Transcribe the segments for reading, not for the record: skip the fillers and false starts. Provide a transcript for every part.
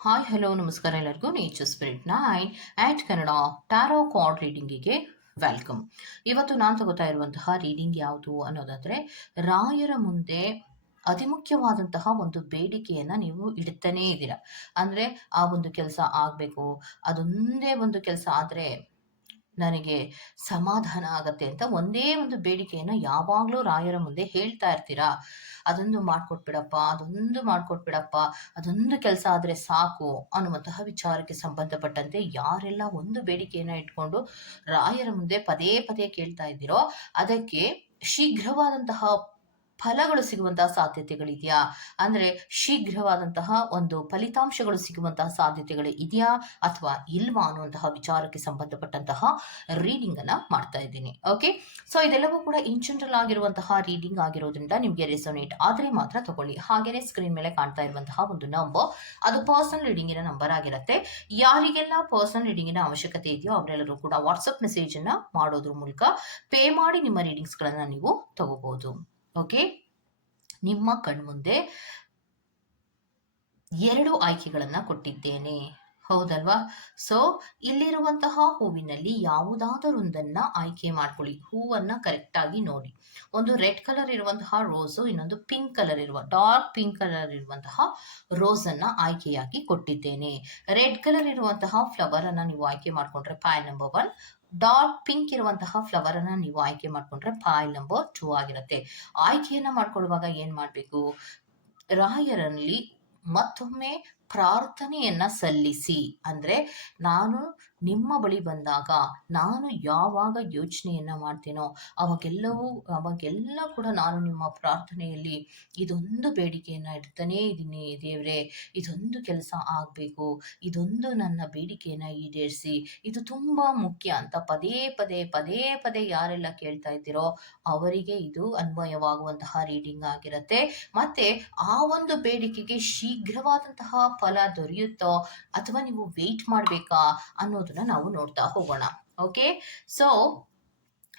Hi hello ನಮಸ್ಕಾರ ಎಲ್ಲರಿಗೂ nature spirit 9 at Kannada tarot card ರೀಡಿಂಗಿಗೆ ವೆಲ್ಕಮ್. ಇವತ್ತು ನಾನು ತಗೋತಾ ಇರುವಂತಹ ರೀಡಿಂಗ್ ಯಾವುದು ಅನ್ನೋದಾದರೆ, ರಾಯರ ಮುಂದೆ ಅತಿ ಮುಖ್ಯವಾದಂತಹ ಒಂದು ಬೇಡಿಕೆಯನ್ನು ನೀವು ಇಡ್ತಾನೇ ಇದ್ದೀರಾ. ಅಂದರೆ ಆ ಒಂದು ಕೆಲಸ ಆಗಬೇಕು, ಅದೊಂದೇ ಒಂದು ಕೆಲಸ ಆದರೆ ನನಗೆ ಸಮಾಧಾನ ಆಗತ್ತೆ ಅಂತ ಒಂದೇ ಒಂದು ಬೇಡಿಕೆಯನ್ನು ಯಾವಾಗಲೂ ರಾಯರ ಮುಂದೆ ಹೇಳ್ತಾ ಇರ್ತೀರಾ. ಅದೊಂದು ಮಾಡಿಕೊಟ್ಬಿಡಪ್ಪ, ಅದೊಂದು ಮಾಡಿಕೊಟ್ಬಿಡಪ್ಪ, ಅದೊಂದು ಕೆಲಸ ಆದರೆ ಸಾಕು ಅನ್ನುವಂತಹ ವಿಚಾರಕ್ಕೆ ಸಂಬಂಧಪಟ್ಟಂತೆ ಯಾರೆಲ್ಲ ಒಂದು ಬೇಡಿಕೆಯನ್ನು ಇಟ್ಕೊಂಡು ರಾಯರ ಮುಂದೆ ಪದೇ ಪದೇ ಕೇಳ್ತಾ ಇದ್ದೀರೋ ಅದಕ್ಕೆ ಶೀಘ್ರವಾದಂತಹ ಫಲಗಳು ಸಿಗುವಂತಹ ಸಾಧ್ಯತೆಗಳಿದೆಯಾ? ಅಂದ್ರೆ ಶೀಘ್ರವಾದಂತಹ ಒಂದು ಫಲಿತಾಂಶಗಳು ಸಿಗುವಂತಹ ಸಾಧ್ಯತೆಗಳು ಇದೆಯಾ ಅಥವಾ ಇಲ್ವಾ ಅನ್ನುವಂತಹ ವಿಚಾರಕ್ಕೆ ಸಂಬಂಧಪಟ್ಟಂತಹ ರೀಡಿಂಗ್ ಅನ್ನ ಮಾಡ್ತಾ ಇದ್ದೀನಿ. ಓಕೆ, ಸೊ ಇದೆಲ್ಲವೂ ಕೂಡ ಇನ್ ಜನರಲ್ ಆಗಿರುವಂತಹ ರೀಡಿಂಗ್ ಆಗಿರೋದ್ರಿಂದ ನಿಮಗೆ ರೆಸೊನೇಟ್ ಆದ್ರೆ ಮಾತ್ರ ತಗೊಳ್ಳಿ. ಹಾಗೇನೆ ಸ್ಕ್ರೀನ್ ಮೇಲೆ ಕಾಣ್ತಾ ಇರುವಂತಹ ಒಂದು ನಂಬರ್ ಅದು ಪರ್ಸನಲ್ ರೀಡಿಂಗಿನ ನಂಬರ್ ಆಗಿರುತ್ತೆ. ಯಾರಿಗೆಲ್ಲ ಪರ್ಸನಲ್ ರೀಡಿಂಗಿನ ಅವಶ್ಯಕತೆ ಇದೆಯೋ ಅವರೆಲ್ಲರೂ ಕೂಡ ವಾಟ್ಸಪ್ ಮೆಸೇಜ್ ಅನ್ನ ಮಾಡೋದ್ರ ಮೂಲಕ ಪೇ ಮಾಡಿ ನಿಮ್ಮ ರೀಡಿಂಗ್ಸ್ ಗಳನ್ನ ನೀವು ತಗೋಬಹುದು. ಓಕೆ, ನಿಮ್ಮ ಕಣ್ಮುಂದೆ 2 ಆಯ್ಕೆಗಳನ್ನ ಕೊಟ್ಟಿದ್ದೇನೆ, ಹೌದಲ್ವಾ? ಸೊ ಇಲ್ಲಿರುವಂತಹ ಹೂವಿನಲ್ಲಿ ಯಾವುದಾದರೊಂದನ್ನ ಆಯ್ಕೆ ಮಾಡ್ಕೊಳ್ಳಿ. ಹೂವನ್ನ ಕರೆಕ್ಟ್ ಆಗಿ ನೋಡಿ. ಒಂದು ರೆಡ್ ಕಲರ್ ಇರುವಂತಹ ರೋಸು, ಇನ್ನೊಂದು ಪಿಂಕ್ ಕಲರ್ ಇರುವ ಡಾರ್ಕ್ ಪಿಂಕ್ ಕಲರ್ ಇರುವಂತಹ ರೋಸ್ ಅನ್ನ ಆಯ್ಕೆಯಾಗಿ ಕೊಟ್ಟಿದ್ದೇನೆ. ರೆಡ್ ಕಲರ್ ಇರುವಂತಹ ಫ್ಲವರ್ ಅನ್ನ ನೀವು ಆಯ್ಕೆ ಮಾಡ್ಕೊಂಡ್ರೆ ಪಾಯ್ ನಂಬರ್ 1, ಡಾರ್ಕ್ ಪಿಂಕ್ ಇರುವಂತಹ ಫ್ಲವರ್ ಅನ್ನ ನೀವು ಆಯ್ಕೆ ಮಾಡ್ಕೊಂಡ್ರೆ ಪಾಯ್ ನಂಬರ್ 2 ಆಗಿರುತ್ತೆ. ಆಯ್ಕೆಯನ್ನ ಮಾಡ್ಕೊಳ್ಳುವಾಗ ಏನ್ ಮಾಡ್ಬೇಕು? ರಾಯರಲ್ಲಿ ಮತ್ತೊಮ್ಮೆ ಪ್ರಾರ್ಥನೆಯನ್ನ ಸಲ್ಲಿಸಿ. ಅಂದ್ರೆ ನಾನು ನಿಮ್ಮ ಬಳಿ ಬಂದಾಗ, ನಾನು ಯಾವಾಗ ಯೋಚನೆಯನ್ನ ಮಾಡ್ತೀನೋ ಅವಾಗೆಲ್ಲ ಕೂಡ ನಾನು ನಿಮ್ಮ ಪ್ರಾರ್ಥನೆಯಲ್ಲಿ ಇದೊಂದು ಬೇಡಿಕೆಯನ್ನ ಇಡ್ತಾನೇ ಇದ್ದೀನಿ. ದೇವ್ರೆ, ಇದೊಂದು ಕೆಲಸ ಆಗ್ಬೇಕು, ಇದೊಂದು ನನ್ನ ಬೇಡಿಕೆಯನ್ನ ಈಡೇರಿಸಿ, ಇದು ತುಂಬಾ ಮುಖ್ಯ ಅಂತ ಪದೇ ಪದೇ ಪದೇ ಪದೇ ಯಾರೆಲ್ಲ ಕೇಳ್ತಾ ಇದ್ದೀರೋ ಅವರಿಗೆ ಇದು ಅನ್ವಯವಾಗುವಂತಹ ರೀಡಿಂಗ್ ಆಗಿರುತ್ತೆ. ಮತ್ತೆ ಆ ಒಂದು ಬೇಡಿಕೆಗೆ ಶೀಘ್ರವಾದಂತಹ ಫಲ ದೊರೆಯುತ್ತೋ ಅಥವಾ ನೀವು ವೇಟ್ ಮಾಡಬೇಕಾ ಅನ್ನೋದನ್ನ ನಾವು ನೋಡ್ತಾ ಹೋಗೋಣ. ಓಕೆ, ಸೊ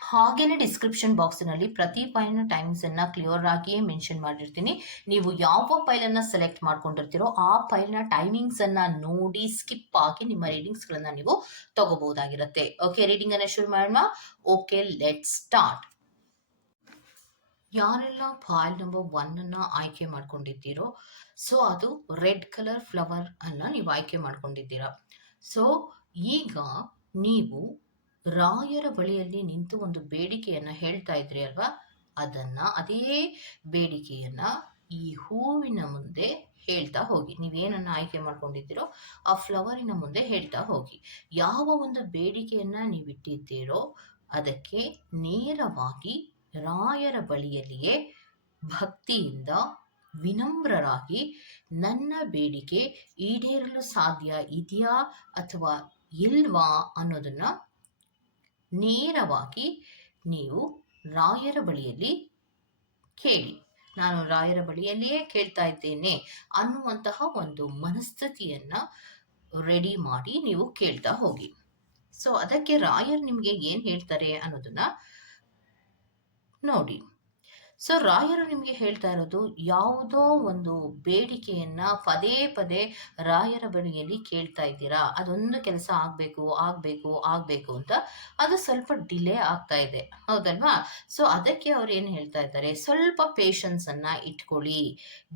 ಹಾಗೇನೆ ಡಿಸ್ಕ್ರಿಪ್ಷನ್ ಬಾಕ್ಸ್ನಲ್ಲಿ ಪ್ರತಿ ಫೈಲ್ನ ಟೈಮ್ಸ್ ಅನ್ನ ಕ್ಲಿಯರ್ ಆಗಿಯೇ ಮೆನ್ಷನ್ ಮಾಡಿರ್ತೀನಿ. ನೀವು ಯಾವ ಫೈಲ್ ಅನ್ನ ಸೆಲೆಕ್ಟ್ ಮಾಡ್ಕೊಂಡಿರ್ತೀರೋ ಆ ಫೈಲ್ನ ಟೈಮಿಂಗ್ಸ್ ಅನ್ನ ನೋಡಿ ಸ್ಕಿಪ್ ಆಗಿ ನಿಮ್ಮ ರೀಡಿಂಗ್ಸ್ ಗಳನ್ನ ನೀವು ತಗೋಬಹುದಾಗಿರುತ್ತೆ. ಓಕೆ, ರೀಡಿಂಗ್ ಅನ್ನ ಶುರು ಮಾಡೋಣ. Okay, let start. ಯಾರೆಲ್ಲ ಫೈಲ್ ನಂಬರ್ 1 ಅನ್ನ ಆಯ್ಕೆ ಮಾಡ್ಕೊಂಡಿದ್ದೀರೋ, ಸೊ ಅದು ರೆಡ್ ಕಲರ್ ಫ್ಲವರ್ ಅನ್ನ ನೀವು ಆಯ್ಕೆ ಮಾಡ್ಕೊಂಡಿದ್ದೀರಾ. ಸೊ ಈಗ ನೀವು ರಾಯರ ಬಳಿಯಲ್ಲಿ ನಿಂತು ಒಂದು ಬೇಡಿಕೆಯನ್ನ ಹೇಳ್ತಾ ಇದ್ರಿ ಅಲ್ವಾ, ಅದೇ ಬೇಡಿಕೆಯನ್ನ ಈ ಹೂವಿನ ಮುಂದೆ ಹೇಳ್ತಾ ಹೋಗಿ. ನೀವೇನನ್ನ ಆಯ್ಕೆ ಮಾಡ್ಕೊಂಡಿದ್ದೀರೋ ಆ ಫ್ಲವರಿನ ಮುಂದೆ ಹೇಳ್ತಾ ಹೋಗಿ. ಯಾವ ಒಂದು ಬೇಡಿಕೆಯನ್ನ ನೀವಿಟ್ಟಿದ್ದೀರೋ ಅದಕ್ಕೆ ನೇರವಾಗಿ ರಾಯರ ಬಳಿಯಲ್ಲಿಯೇ ಭಕ್ತಿಯಿಂದ ವಿನಮ್ರರಾಗಿ ನನ್ನ ಬೇಡಿಕೆ ಈಡೇರಲು ಸಾಧ್ಯ ಇದೆಯಾ ಅಥವಾ ಇಲ್ವಾ ಅನ್ನೋದನ್ನ ನೇರವಾಗಿ ನೀವು ರಾಯರ ಬಳಿಯಲ್ಲಿ ಕೇಳಿ. ನಾನು ರಾಯರ ಬಳಿಯಲ್ಲಿಯೇ ಕೇಳ್ತಾ ಇದ್ದೇನೆ ಅನ್ನುವಂತಹ ಒಂದು ಮನಸ್ಥಿತಿಯನ್ನ ರೆಡಿ ಮಾಡಿ ನೀವು ಕೇಳ್ತಾ ಹೋಗಿ. ಸೊ ಅದಕ್ಕೆ ರಾಯರ್ ನಿಮ್ಗೆ ಏನ್ ಹೇಳ್ತಾರೆ ಅನ್ನೋದನ್ನ ನೋಡಿ. ಸೊ ರಾಯರು ನಿಮಗೆ ಹೇಳ್ತಾ ಇರೋದು, ಯಾವುದೋ ಒಂದು ಬೇಡಿಕೆಯನ್ನ ಪದೇ ಪದೇ ರಾಯರ ಬಳಿಯಲ್ಲಿ ಕೇಳ್ತಾ ಇದ್ದೀರಾ. ಅದೊಂದು ಕೆಲಸ ಆಗ್ಬೇಕು ಅಂತ ಅದು ಸ್ವಲ್ಪ ಡಿಲೇ ಆಗ್ತಾ ಇದೆ, ಹೌದಲ್ವಾ? ಸೊ ಅದಕ್ಕೆ ಅವ್ರು ಏನ್ ಹೇಳ್ತಾ ಇದ್ದಾರೆ, ಸ್ವಲ್ಪ ಪೇಷನ್ಸ್ ಅನ್ನ ಇಟ್ಕೊಳ್ಳಿ.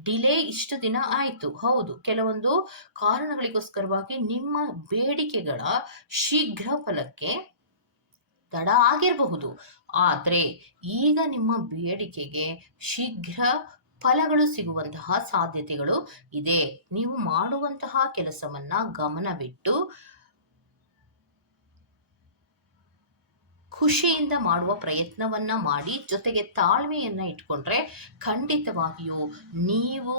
ಡಿಲೇ ಇಷ್ಟು ದಿನ ಆಯ್ತು, ಹೌದು, ಕೆಲವೊಂದು ಕಾರಣಗಳಿಗೋಸ್ಕರವಾಗಿ ನಿಮ್ಮ ಬೇಡಿಕೆಗಳ ಶೀಘ್ರ ಫಲಕ್ಕೆ ತಡ ಆಗಿರಬಹುದು. ಆದ್ರೆ ಈಗ ನಿಮ್ಮ ಬೇಡಿಕೆಗೆ ಶೀಘ್ರ ಫಲಗಳು ಸಿಗುವಂತಹ ಸಾಧ್ಯತೆಗಳು ಇದೆ. ನೀವು ಮಾಡುವಂತಹ ಕೆಲಸವನ್ನ ಗಮನವಿಟ್ಟು ಖುಷಿಯಿಂದ ಮಾಡುವ ಪ್ರಯತ್ನವನ್ನ ಮಾಡಿ, ಜೊತೆಗೆ ತಾಳ್ಮೆಯನ್ನ ಇಟ್ಕೊಂಡ್ರೆ ಖಂಡಿತವಾಗಿಯೂ ನೀವು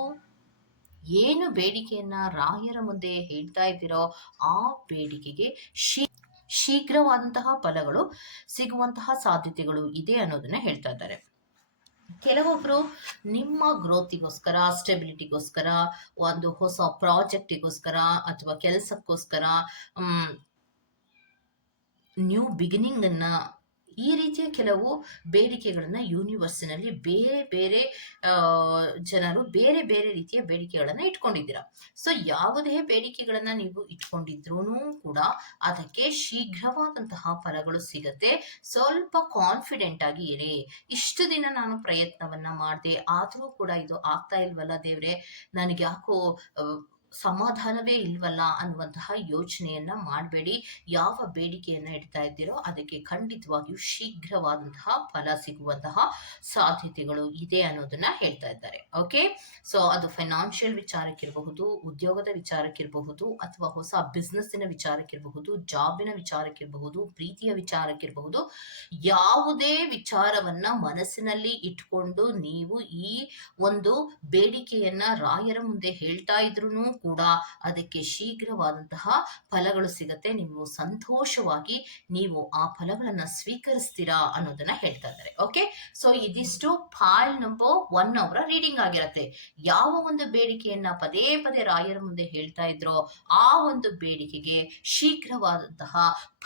ಏನು ಬೇಡಿಕೆಯನ್ನ ರಾಯರ ಮುಂದೆ ಹೇಳ್ತಾ ಇದ್ದೀರೋ ಆ ಬೇಡಿಕೆಗೆ ಶೀಘ್ರವಾದಂತಹ ಫಲಗಳು ಸಿಗುವಂತಹ ಸಾಧ್ಯತೆಗಳು ಇದೆ ಅನ್ನೋದನ್ನ ಹೇಳ್ತಾ ಇದ್ದಾರೆ. ಕೆಲವೊಬ್ರು ನಿಮ್ಮ ಗ್ರೋತಿಗೋಸ್ಕರ, ಸ್ಟೆಬಿಲಿಟಿಗೋಸ್ಕರ, ಒಂದು ಹೊಸ ಪ್ರಾಜೆಕ್ಟಿಗೋಸ್ಕರ ಅಥವಾ ಕೆಲಸಕ್ಕೋಸ್ಕರ ನ್ಯೂ ಬಿಗಿನಿಂಗ್ ಅನ್ನ ಈ ರೀತಿಯ ಕೆಲವು ಬೇಡಿಕೆಗಳನ್ನ ಯೂನಿವರ್ಸಿನಲ್ಲಿ ಬೇರೆ ಬೇರೆ ಜನರು ಬೇರೆ ಬೇರೆ ರೀತಿಯ ಬೇಡಿಕೆಗಳನ್ನ ಇಟ್ಕೊಂಡಿದ್ದೀರಾ. ಸೊ ಯಾವುದೇ ಬೇಡಿಕೆಗಳನ್ನ ನೀವು ಇಟ್ಕೊಂಡಿದ್ರೂ ಕೂಡ ಅದಕ್ಕೆ ಶೀಘ್ರವಾದಂತಹ ಫಲಗಳು ಸಿಗತ್ತೆ. ಸ್ವಲ್ಪ ಕಾನ್ಫಿಡೆಂಟ್ ಆಗಿ ಇರಿ. ಇಷ್ಟು ದಿನ ನಾನು ಪ್ರಯತ್ನವನ್ನ ಮಾಡಿದೆ, ಆದರೂ ಕೂಡ ಇದು ಆಗ್ತಾ ಇಲ್ವಲ್ಲ ದೇವ್ರೆ, ನನಗೆ ಯಾಕೋ ಸಮಾಧಾನವೇ ಇಲ್ವಲ್ಲ ಅನ್ನುವಂತಹ ಯೋಚನೆಯನ್ನ ಮಾಡಬೇಡಿ. ಯಾವ ಬೇಡಿಕೆಯನ್ನ ಇಡ್ತಾ ಇದ್ದೀರೋ ಅದಕ್ಕೆ ಖಂಡಿತವಾಗಿಯೂ ಶೀಘ್ರವಾದಂತಹ ಫಲ ಸಿಗುವಂತಹ ಸಾಧ್ಯತೆಗಳು ಇದೆ ಅನ್ನೋದನ್ನ ಹೇಳ್ತಾ ಇದ್ದಾರೆ. ಓಕೆ, ಸೊ ಅದು ಫೈನಾನ್ಷಿಯಲ್ ವಿಚಾರಕ್ಕಿರಬಹುದು, ಉದ್ಯೋಗದ ವಿಚಾರಕ್ಕಿರಬಹುದು, ಅಥವಾ ಹೊಸ ಬಿಸ್ನೆಸ್ಸಿನ ವಿಚಾರಕ್ಕಿರಬಹುದು, ಜಾಬಿನ ವಿಚಾರಕ್ಕಿರಬಹುದು, ಪ್ರೀತಿಯ ವಿಚಾರಕ್ಕಿರಬಹುದು, ಯಾವುದೇ ವಿಚಾರವನ್ನ ಮನಸ್ಸಿನಲ್ಲಿ ಇಟ್ಕೊಂಡು ನೀವು ಈ ಒಂದು ಬೇಡಿಕೆಯನ್ನ ರಾಯರ ಮುಂದೆ ಹೇಳ್ತಾ ಇದ್ರೂ ಕೂಡ ಅದಕ್ಕೆ ಶೀಘ್ರವಾದಂತಹ ಫಲಗಳು ಸಿಗತ್ತೆ. ನೀವು ಸಂತೋಷವಾಗಿ ನೀವು ಆ ಫಲಗಳನ್ನ ಸ್ವೀಕರಿಸ್ತೀರಾ ಅನ್ನೋದನ್ನ ಹೇಳ್ತಾ ಇದ್ದಾರೆ. ಓಕೆ, ಸೊ ಇದಿಷ್ಟು ಫೈಲ್ ನಂಬರ್ 1 ಅವರ ರೀಡಿಂಗ್ ಆಗಿರತ್ತೆ. ಯಾವ ಒಂದು ಬೇಡಿಕೆಯನ್ನ ಪದೇ ಪದೇ ರಾಯರ ಮುಂದೆ ಹೇಳ್ತಾ ಇದ್ರೋ ಆ ಒಂದು ಬೇಡಿಕೆಗೆ ಶೀಘ್ರವಾದಂತಹ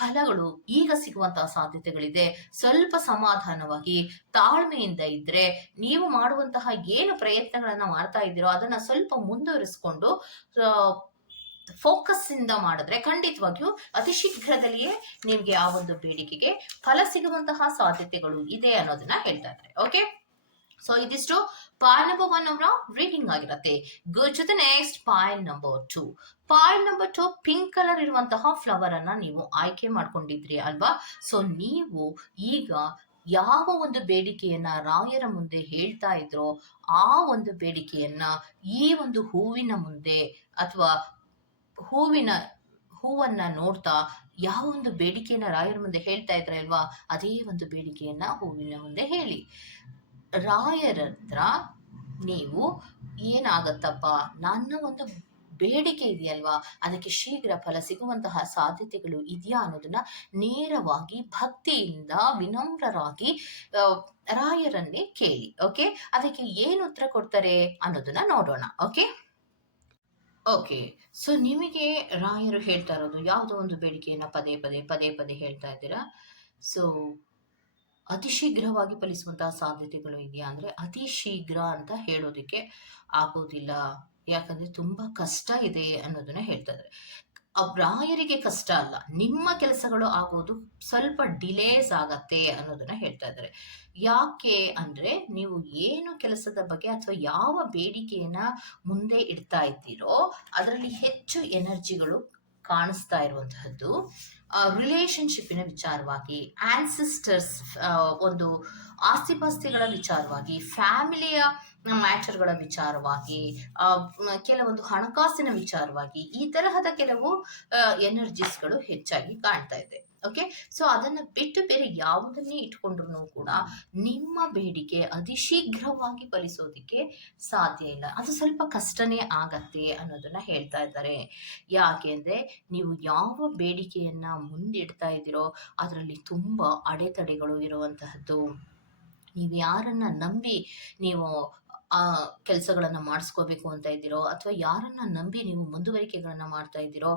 ಫಲಗಳು ಈಗ ಸಿಗುವಂತಹ ಸಾಧ್ಯತೆಗಳಿದೆ. ಸ್ವಲ್ಪ ಸಮಾಧಾನವಾಗಿ ತಾಳ್ಮೆಯಿಂದ ಇದ್ರೆ ನೀವು ಮಾಡುವಂತಹ ಏನು ಪ್ರಯತ್ನಗಳನ್ನ ಮಾಡ್ತಾ ಇದ್ದೀರೋ ಅದನ್ನ ಸ್ವಲ್ಪ ಮುಂದುವರಿಸಿಕೊಂಡು ಫೋಕಸ್ ಇಂದ ಮಾಡಿದ್ರೆ ಖಂಡಿತವಾಗಿಯೂ ಅತಿ ಶೀಘ್ರದಲ್ಲಿಯೇ ನಿಮ್ಗೆ ಆ ಒಂದು ಬೇಡಿಕೆಗೆ ಫಲ ಸಿಗುವಂತಹ ಸಾಧ್ಯತೆಗಳು ಇದೆ ಅನ್ನೋದನ್ನ ಹೇಳ್ತಾ ಇದ್ದಾರೆ. ಓಕೆ, ಸೊ ಇದಿಷ್ಟು ಪಾಯಲ್ ನಂಬರ್ 1 ಅವರ ರೀಡಿಂಗ್ ಆಗಿರತ್ತೆ. Go to the next Payal number 2. Payal number 2 pink colour ಇರುವಂತಹ ಫ್ಲವರ್ ಅನ್ನ ನೀವು ಆಯ್ಕೆ ಮಾಡ್ಕೊಂಡಿದ್ರಿ ಅಲ್ವಾ? ಸೊ ನೀವು ಈಗ ಯಾವ ಒಂದು ಬೇಡಿಕೆಯನ್ನ ರಾಯರ ಮುಂದೆ ಹೇಳ್ತಾ ಇದ್ರೋ ಆ ಒಂದು ಬೇಡಿಕೆಯನ್ನ ಈ ಒಂದು ಹೂವಿನ ಮುಂದೆ ಅಥವಾ ಹೂವನ್ನ ನೋಡ್ತಾ ಯಾವ ಒಂದು ಬೇಡಿಕೆಯನ್ನ ರಾಯರ ಮುಂದೆ ಹೇಳ್ತಾ ಇದ್ರೆ ಅಲ್ವಾ, ಅದೇ ಒಂದು ಬೇಡಿಕೆಯನ್ನ ಹೂವಿನ ಮುಂದೆ ಹೇಳಿ. ರಾಯರ ಹತ್ರ ನೀವು ಏನಾಗತ್ತಪ್ಪ, ನನ್ನ ಒಂದು ಬೇಡಿಕೆ ಇದೆಯಲ್ವಾ ಅದಕ್ಕೆ ಶೀಘ್ರ ಫಲ ಸಿಗುವಂತಹ ಸಾಧ್ಯತೆಗಳು ಇದೆಯಾ ಅನ್ನೋದನ್ನ ನೇರವಾಗಿ ಭಕ್ತಿಯಿಂದ ವಿನಮ್ರರಾಗಿ ರಾಯರನ್ನೇ ಕೇಳಿ. ಓಕೆ, ಅದಕ್ಕೆ ಏನು ಉತ್ತರ ಕೊಡ್ತಾರೆ ಅನ್ನೋದನ್ನ ನೋಡೋಣ. ಓಕೆ, ಸೊ ನಿಮಗೆ ರಾಯರು ಹೇಳ್ತಾ ಇರೋದು ಯಾವುದೋ ಒಂದು ಬೇಡಿಕೆಯನ್ನ ಪದೇ ಪದೇ ಹೇಳ್ತಾ ಇದ್ದೀರಾ. ಸೊ ಅತಿ ಶೀಘ್ರವಾಗಿ ಫಲಿಸುವಂತಹ ಸಾಧ್ಯತೆಗಳು ಇದೆಯಾ ಅಂದ್ರೆ ಅತಿ ಶೀಘ್ರ ಅಂತ ಹೇಳೋದಕ್ಕೆ ಆಗೋದಿಲ್ಲ. ಯಾಕಂದ್ರೆ ತುಂಬಾ ಕಷ್ಟ ಇದೆ ಅನ್ನೋದನ್ನ ಹೇಳ್ತಾ ಇದ್ದಾರೆ. ರಾಯರಿಗೆ ಕಷ್ಟ ಅಲ್ಲ, ನಿಮ್ಮ ಕೆಲಸಗಳು ಆಗೋದು ಸ್ವಲ್ಪ ಡಿಲೇಸ್ ಆಗತ್ತೆ ಅನ್ನೋದನ್ನ ಹೇಳ್ತಾ ಇದ್ದಾರೆ. ಯಾಕೆ ಅಂದ್ರೆ ನೀವು ಏನು ಕೆಲಸದ ಬಗ್ಗೆ ಅಥವಾ ಯಾವ ಬೇಡಿಕೆಯನ್ನ ಮುಂದೆ ಇಡ್ತಾ ಇದ್ದೀರೋ ಅದರಲ್ಲಿ ಹೆಚ್ಚು ಎನರ್ಜಿಗಳು ಕಾಣಿಸ್ತಾ ಇರುವಂತಹದ್ದು ರಿಲೇಶನ್ಶಿಪ್ಪಿನ ವಿಚಾರವಾಗಿ, ಆನ್ಸಿಸ್ಟರ್ಸ್ ಒಂದು ಆಸ್ತಿಪಾಸ್ತಿಗಳ ವಿಚಾರವಾಗಿ, ಫ್ಯಾಮಿಲಿಯ ಮ್ಯಾಟರ್ಗಳ ವಿಚಾರವಾಗಿ, ಕೆಲವೊಂದು ಹಣಕಾಸಿನ ವಿಚಾರವಾಗಿ, ಈ ತರಹದ ಕೆಲವು ಎನರ್ಜೀಸ್ಗಳು ಹೆಚ್ಚಾಗಿ ಕಾಣ್ತಾ ಇದೆ. ಓಕೆ, ಸೊ ಅದನ್ನ ಬಿಟ್ಟು ಬೇರೆ ಯಾವುದನ್ನೇ ಇಟ್ಕೊಂಡ್ರು ಕೂಡ ನಿಮ್ಮ ಬೇಡಿಕೆ ಅತಿ ಶೀಘ್ರವಾಗಿ ಫಲಿಸೋದಿಕ್ಕೆ ಸಾಧ್ಯ ಇಲ್ಲ. ಅದು ಸ್ವಲ್ಪ ಕಷ್ಟನೇ ಆಗತ್ತೆ ಅನ್ನೋದನ್ನ ಹೇಳ್ತಾ ಇದ್ದಾರೆ. ಯಾಕೆಂದ್ರೆ ನೀವು ಯಾವ ಬೇಡಿಕೆಯನ್ನ ಮುಂದಿಡ್ತಾ ಇದ್ದೀರೋ ಅದರಲ್ಲಿ ತುಂಬಾ ಅಡೆತಡೆಗಳು ಇರುವಂತಹದ್ದು. ನೀವು ಯಾರನ್ನ ನಂಬಿ ನೀವು ಆ ಕೆಲಸಗಳನ್ನ ಮಾಡಿಸ್ಕೋಬೇಕು ಅಂತ ಇದ್ದೀರೋ ಅಥವಾ ಯಾರನ್ನ ನಂಬಿ ನೀವು ಮುಂದುವರಿಕೆಗಳನ್ನ ಮಾಡ್ತಾ ಇದ್ದೀರೋ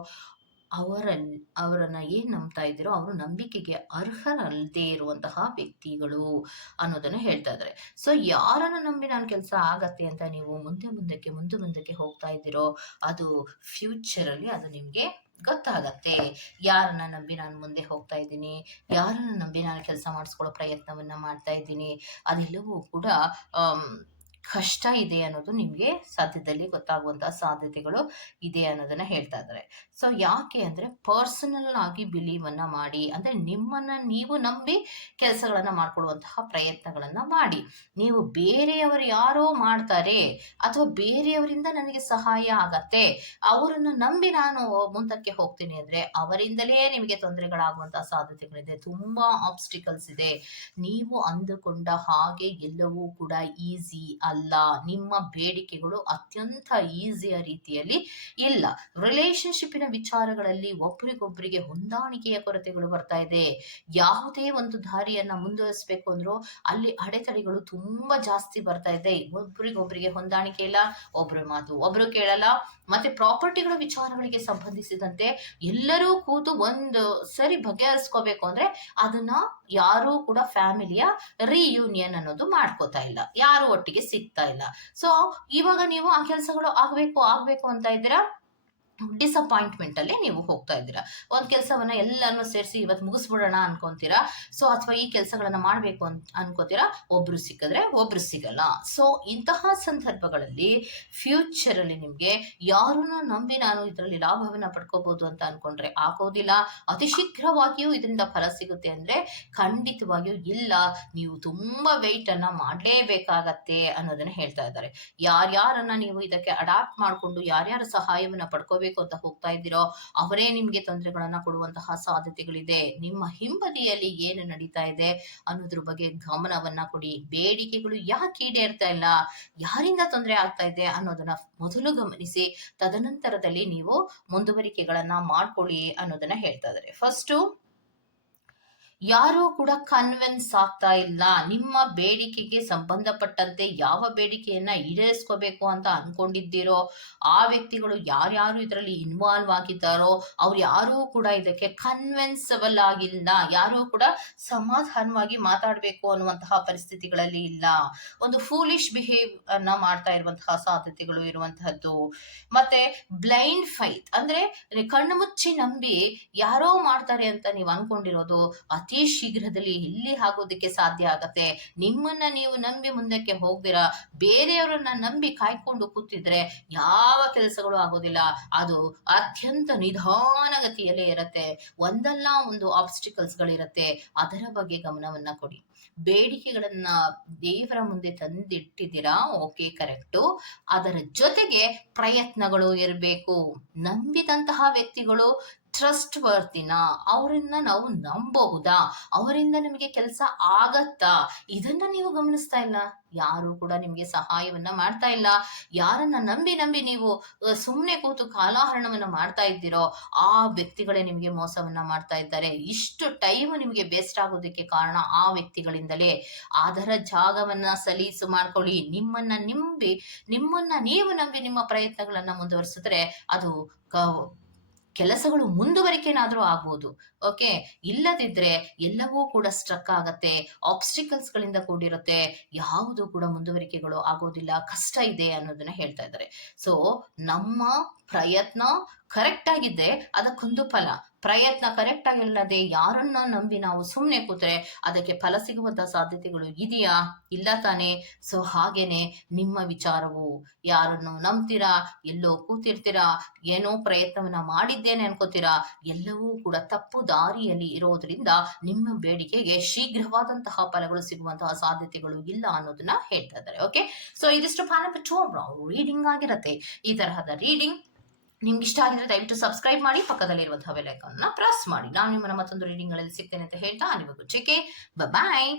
ಅವರನ್ನ ಏನ್ ನಂಬ್ತಾ ಇದ್ದೀರೋ ಅವರು ನಂಬಿಕೆಗೆ ಅರ್ಹರಲ್ಲದೆ ಇರುವಂತಹ ವ್ಯಕ್ತಿಗಳು ಅನ್ನೋದನ್ನ ಹೇಳ್ತಾ ಇದ್ದಾರೆ. ಸೊ ಯಾರನ್ನ ನಂಬಿ ನಾನು ಕೆಲಸ ಆಗತ್ತೆ ಅಂತ ನೀವು ಮುಂದಕ್ಕೆ ಹೋಗ್ತಾ ಇದ್ದೀರೋ ಅದು ಫ್ಯೂಚರ್ ಅಲ್ಲಿ ಅದು ನಿಮ್ಗೆ ಗೊತ್ತಾಗತ್ತೆ. ಯಾರನ್ನ ನಂಬಿ ನಾನು ಮುಂದೆ ಹೋಗ್ತಾ ಇದ್ದೀನಿ, ಯಾರನ್ನ ನಂಬಿ ನಾನು ಕೆಲಸ ಮಾಡಿಸ್ಕೊಳ್ಳೋ ಪ್ರಯತ್ನವನ್ನ ಮಾಡ್ತಾ ಇದ್ದೀನಿ, ಅದೆಲ್ಲವೂ ಕೂಡ ಕಷ್ಟ ಇದೆ ಅನ್ನೋದು ನಿಮ್ಗೆ ಸದ್ಯದಲ್ಲಿ ಗೊತ್ತಾಗುವಂತಹ ಸಾಧ್ಯತೆಗಳು ಇದೆ ಅನ್ನೋದನ್ನ ಹೇಳ್ತಾ ಇದ್ದಾರೆ. ಸೊ ಯಾಕೆ ಅಂದ್ರೆ ಪರ್ಸನಲ್ ಆಗಿ ಬಿಲೀವ್ ಅನ್ನ ಮಾಡಿ, ಅಂದ್ರೆ ನಿಮ್ಮನ್ನ ನೀವು ನಂಬಿ ಕೆಲಸಗಳನ್ನ ಮಾಡ್ಕೊಳ್ಳುವಂತಹ ಪ್ರಯತ್ನಗಳನ್ನ ಮಾಡಿ. ನೀವು ಬೇರೆಯವರು ಯಾರೋ ಮಾಡ್ತಾರೆ ಅಥವಾ ಬೇರೆಯವರಿಂದ ನನಗೆ ಸಹಾಯ ಆಗತ್ತೆ ಅವರನ್ನ ನಂಬಿ ನಾನು ಮುಂದಕ್ಕೆ ಹೋಗ್ತೀನಿ ಅಂದ್ರೆ ಅವರಿಂದಲೇ ನಿಮಗೆ ತೊಂದರೆಗಳಾಗುವಂತಹ ಸಾಧ್ಯತೆಗಳಿದೆ. ತುಂಬಾ ಆಬ್ಸ್ಟಿಕಲ್ಸ್ ಇದೆ. ನೀವು ಅಂದುಕೊಂಡ ಹಾಗೆ ಎಲ್ಲವೂ ಕೂಡ ಈಸಿ ಅಲ್ಲ. ನಿಮ್ಮ ಬೇಡಿಕೆಗಳು ಅತ್ಯಂತ ಈಸಿಯ ರೀತಿಯಲ್ಲಿ ಇಲ್ಲ. ರಿಲೇಶನ್ಶಿಪ್ಪಿನ ವಿಚಾರಗಳಲ್ಲಿ ಒಬ್ಬರಿಗೊಬ್ಬರಿಗೆ ಹೊಂದಾಣಿಕೆಯ ಕೊರತೆಗಳು ಬರ್ತಾ ಇದೆ. ಯಾವುದೇ ಒಂದು ದಾರಿಯನ್ನ ಮುಂದುವರಿಸಬೇಕು ಅಂದ್ರೂ ಅಲ್ಲಿ ಅಡೆತಡೆಗಳು ತುಂಬಾ ಜಾಸ್ತಿ ಬರ್ತಾ ಇದೆ. ಒಬ್ಬರಿಗೊಬ್ಬರಿಗೆ ಹೊಂದಾಣಿಕೆ ಇಲ್ಲ, ಒಬ್ರ ಮಾತು ಒಬ್ರು ಕೇಳಲ್ಲ, ಮತ್ತೆ ಪ್ರಾಪರ್ಟಿಗಳ ವಿಚಾರಗಳಿಗೆ ಸಂಬಂಧಿಸಿದಂತೆ ಎಲ್ಲರೂ ಕೂತು ಒಂದು ಸರಿ ಬಗೆಹರಿಸ್ಕೋಬೇಕು ಅಂದ್ರೆ ಅದನ್ನ ಯಾರೂ ಕೂಡ ಫ್ಯಾಮಿಲಿಯ ರಿಯೂನಿಯನ್ ಅನ್ನೋದು ಮಾಡ್ಕೋತಾ ಇಲ್ಲ, ಯಾರು ಒಟ್ಟಿಗೆ ಸಿಗ್ತಾ ಇಲ್ಲ. ಸೊ ಇವಾಗ ನೀವು ಆ ಕೆಲಸಗಳು ಆಗ್ಬೇಕು ಅಂತ ಇದ್ದೀರಾ, ಡಿಸಪಾಯಿಂಟ್ಮೆಂಟ್ ಅಲ್ಲಿ ನೀವು ಹೋಗ್ತಾ ಇದ್ದೀರಾ. ಒಂದ್ ಕೆಲಸವನ್ನ ಎಲ್ಲಾನು ಸೇರಿಸಿ ಇವತ್ತು ಮುಗಿಸ್ಬಿಡೋಣ ಅನ್ಕೊಂತೀರಾ. ಸೊ ಅಥವಾ ಈ ಕೆಲಸಗಳನ್ನ ಮಾಡ್ಬೇಕು ಅಂತ ಅನ್ಕೋತೀರಾ, ಒಬ್ರು ಸಿಕ್ಕಿದ್ರೆ ಒಬ್ರು ಸಿಗಲ್ಲ. ಸೊ ಇಂತಹ ಸಂದರ್ಭಗಳಲ್ಲಿ ಫ್ಯೂಚರ್ ಅಲ್ಲಿ ನಿಮ್ಗೆ ಯಾರನ್ನ ನಂಬಿ ನಾನು ಇದರಲ್ಲಿ ಲಾಭವನ್ನ ಪಡ್ಕೋಬಹುದು ಅಂತ ಅನ್ಕೊಂಡ್ರೆ ಆಗೋದಿಲ್ಲ. ಅತಿ ಶೀಘ್ರವಾಗಿಯೂ ಇದರಿಂದ ಫಲ ಸಿಗುತ್ತೆ ಅಂದ್ರೆ ಖಂಡಿತವಾಗಿಯೂ ಇಲ್ಲ. ನೀವು ತುಂಬಾ ವೆಯ್ಟ್ ಅನ್ನ ಮಾಡ್ಲೇಬೇಕಾಗತ್ತೆ ಅನ್ನೋದನ್ನ ಹೇಳ್ತಾ ಇದ್ದಾರೆ. ಯಾರ್ಯಾರನ್ನ ನೀವು ಇದಕ್ಕೆ ಅಡಾಪ್ಟ್ ಮಾಡ್ಕೊಂಡು ಯಾರ್ಯಾರ ಸಹಾಯವನ್ನ ಪಡ್ಕೋಬೇಕು ಅಂತ ಹೋಗ್ತಾ ಇದ್ದೀರೋ ಅವರೇ ನಿಮ್ಗೆ ತೊಂದರೆಗಳನ್ನ ಕೊಡುವಂತಹ ಸಾಧ್ಯತೆಗಳಿದೆ. ನಿಮ್ಮ ಹಿಂಬದಿಯಲ್ಲಿ ಏನು ನಡೀತಾ ಇದೆ ಅನ್ನೋದ್ರ ಬಗ್ಗೆ ಗಮನವನ್ನ ಕೊಡಿ. ಬೇಡಿಕೆಗಳು ಯಾಕೆ ಈಡೇರ್ತಾ ಇಲ್ಲ, ಯಾರಿಂದ ತೊಂದರೆ ಆಗ್ತಾ ಇದೆ ಅನ್ನೋದನ್ನ ಮೊದಲು ಗಮನಿಸಿ, ತದನಂತರದಲ್ಲಿ ನೀವು ಮುಂದುವರಿಕೆಗಳನ್ನ ಮಾಡ್ಕೊಳ್ಳಿ ಅನ್ನೋದನ್ನ ಹೇಳ್ತಾ ಇದ್ದಾರೆ. ಫಸ್ಟ್, ಯಾರೂ ಕೂಡ ಕನ್ವಿನ್ಸ್ ಆಗ್ತಾ ಇಲ್ಲ. ನಿಮ್ಮ ಬೇಡಿಕೆಗೆ ಸಂಬಂಧಪಟ್ಟಂತೆ ಯಾವ ಬೇಡಿಕೆಯನ್ನ ಈಡೇರಿಸ್ಕೋಬೇಕು ಅಂತ ಅನ್ಕೊಂಡಿದ್ದೀರೋ ಆ ವ್ಯಕ್ತಿಗಳು ಯಾರ್ಯಾರು ಇದರಲ್ಲಿ ಇನ್ವಾಲ್ವ್ ಆಗಿದ್ದಾರೋ ಅವ್ರು ಯಾರೂ ಕೂಡ ಇದಕ್ಕೆ ಕನ್ವಿನ್ಸಬಲ್ ಆಗಿಲ್ಲ. ಯಾರೂ ಕೂಡ ಸಮಾಧಾನವಾಗಿ ಮಾತಾಡಬೇಕು ಅನ್ನುವಂತಹ ಪರಿಸ್ಥಿತಿಗಳಲ್ಲಿ ಇಲ್ಲ. ಒಂದು ಫೂಲಿಶ್ ಬಿಹೇವ್ ಅನ್ನ ಮಾಡ್ತಾ ಇರುವಂತಹ ಸಾಧ್ಯತೆಗಳು ಇರುವಂತಹದ್ದು. ಮತ್ತೆ ಬ್ಲೈಂಡ್ ಫೈತ್ ಅಂದ್ರೆ ಕಣ್ಣು ಮುಚ್ಚಿ ನಂಬಿ ಯಾರೋ ಮಾಡ್ತಾರೆ ಅಂತ ನೀವು ಅನ್ಕೊಂಡಿರೋದು ಅತಿ ಶೀಘ್ರದಲ್ಲಿ ಎಲ್ಲಿ ಆಗೋದಕ್ಕೆ ಸಾಧ್ಯ ಆಗತ್ತೆ. ನಿಮ್ಮನ್ನ ನೀವು ನಂಬಿ ಮುಂದಕ್ಕೆ ಹೋಗ್ದಿರಾ ಬೇರೆಯವರನ್ನ ನಂಬಿ ಕಾಯ್ಕೊಂಡು ಕೂತಿದ್ರೆ ಯಾವ ಕೆಲಸಗಳು ಆಗೋದಿಲ್ಲ. ಅದು ಅತ್ಯಂತ ನಿಧಾನಗತಿಯಲ್ಲೇ ಇರತ್ತೆ. ಒಂದಲ್ಲ ಒಂದು ಆಬ್ಸ್ಟಿಕಲ್ಸ್ ಗಳಿರತ್ತೆ. ಅದರ ಬಗ್ಗೆ ಗಮನವನ್ನ ಕೊಡಿ. ಬೇಡಿಕೆಗಳನ್ನ ದೇವರ ಮುಂದೆ ತಂದಿಟ್ಟಿದ್ದೀರಾ, ಓಕೆ, ಕರೆಕ್ಟು. ಅದರ ಜೊತೆಗೆ ಪ್ರಯತ್ನಗಳು ಇರಬೇಕು. ನಂಬಿದಂತಹ ವ್ಯಕ್ತಿಗಳು ಟ್ರಸ್ಟ್ ವರ್ತಿನ, ಅವರನ್ನ ನಾವು ನಂಬಬಹುದಾ, ಅವರಿಂದ ನಿಮಗೆ ಕೆಲಸ ಆಗತ್ತಾ, ಇದನ್ನ ನೀವು ಗಮನಿಸ್ತಾ ಇಲ್ಲ. ಯಾರು ಕೂಡ ನಿಮ್ಗೆ ಸಹಾಯವನ್ನ ಮಾಡ್ತಾ ಇಲ್ಲ. ಯಾರನ್ನ ನಂಬಿ ನೀವು ಸುಮ್ಮನೆ ಕೂತು ಕಾಲಹರಣವನ್ನ ಮಾಡ್ತಾ ಇದ್ದೀರೋ ಆ ವ್ಯಕ್ತಿಗಳೇ ನಿಮ್ಗೆ ಮೋಸವನ್ನ ಮಾಡ್ತಾ ಇದ್ದಾರೆ. ಇಷ್ಟು ಟೈಮ್ ನಿಮ್ಗೆ ವೇಸ್ಟ್ ಆಗೋದಕ್ಕೆ ಕಾರಣ ಆ ವ್ಯಕ್ತಿಗಳಿಂದಲೇ. ಅದರ ಜಾಗವನ್ನ ಸಲೀಸು ಮಾಡ್ಕೊಳ್ಳಿ. ನಿಮ್ಮನ್ನ ನೀವು ನಂಬಿ ನಿಮ್ಮ ಪ್ರಯತ್ನಗಳನ್ನ ಮುಂದುವರಿಸಿದ್ರೆ ಅದು ಕೆಲಸಗಳು ಮುಂದುವರಿಕೆನಾದ್ರೂ ಆಗ್ಬೋದು. ಓಕೆ, ಇಲ್ಲದಿದ್ರೆ ಎಲ್ಲವೂ ಕೂಡ ಸ್ಟ್ರಕ್ ಆಗತ್ತೆ, ಆಬ್ಸ್ಟಿಕಲ್ಸ್ ಗಳಿಂದ ಕೂಡಿರುತ್ತೆ, ಯಾವುದು ಕೂಡ ಮುಂದುವರಿಕೆಗಳು ಆಗೋದಿಲ್ಲ, ಕಷ್ಟ ಇದೆ ಅನ್ನೋದನ್ನ ಹೇಳ್ತಾ ಇದ್ದಾರೆ. ಸೊ ನಮ್ಮ ಪ್ರಯತ್ನ ಕರೆಕ್ಟ್ ಆಗಿದ್ರೆ ಅದಕ್ಕೊಂದು ಫಲ. ಪ್ರಯತ್ನ ಕರೆಕ್ಟ್ ಆಗಿಲ್ಲದೆ ಯಾರನ್ನ ನಂಬಿ ನಾವು ಸುಮ್ಮನೆ ಕೂತ್ರೆ ಅದಕ್ಕೆ ಫಲ ಸಿಗುವಂತ ಸಾಧ್ಯತೆಗಳು ಇದೆಯಾ? ಇಲ್ಲ ತಾನೆ. ಸೊ ಹಾಗೇನೆ ನಿಮ್ಮ ವಿಚಾರವು, ಯಾರನ್ನು ನಂಬ್ತೀರಾ, ಎಲ್ಲೋ ಕೂತಿರ್ತೀರಾ, ಏನೋ ಪ್ರಯತ್ನವನ್ನ ಮಾಡಿದ್ದೇನೆ ಅನ್ಕೋತೀರಾ, ಎಲ್ಲವೂ ಕೂಡ ತಪ್ಪು ದಾರಿಯಲ್ಲಿ ಇರೋದ್ರಿಂದ ನಿಮ್ಮ ಬೇಡಿಕೆಗೆ ಶೀಘ್ರವಾದಂತಹ ಫಲಗಳು ಸಿಗುವಂತಹ ಸಾಧ್ಯತೆಗಳು ಇಲ್ಲ ಅನ್ನೋದನ್ನ ಹೇಳ್ತಾ ಇದ್ದಾರೆ. ಓಕೆ, ಸೊ ಇದಿಷ್ಟು ರೀಡಿಂಗ್ ಆಗಿರತ್ತೆ. ಈ ತರಹದ ರೀಡಿಂಗ್ ನಿಮ್ಗೆ ಇಷ್ಟ ಆಗಿದ್ರೆ ದಯವಿಟ್ಟು ಸಬ್ಸ್ಕ್ರೈಬ್ ಮಾಡಿ, ಪಕ್ಕದಲ್ಲಿರುವಂತಹ ಬೆಲ್ ಐಕಾನ್ ಪ್ರೆಸ್ ಮಾಡಿ. ನಾನು ನಿಮ್ಮನ್ನ ಮತ್ತೊಂದು ರೀಡಿಂಗ್ ಗಳಲ್ಲಿ ಸಿಗ್ತೇನೆ ಅಂತ ಹೇಳ್ತಾ ನಿಮಗೂ ಚೆಕ್ಕೆ ಬಾಯ್.